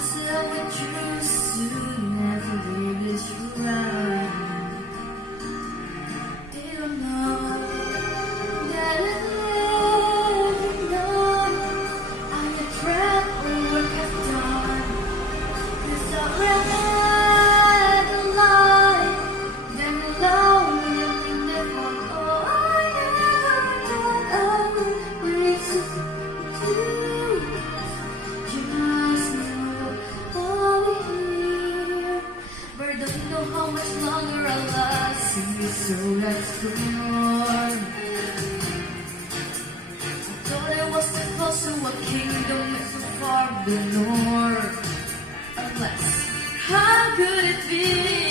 said with you soon as the baby's around. Didn't know that I lived enough. I get trapped when work is done. 'Cause I read the light, then alone and think that oh, I never thought I would reach you. Don't know how much longer I'll last in this, so let's go on. I thought I was too close to a kingdom that's so far the north. Unless, how could it be?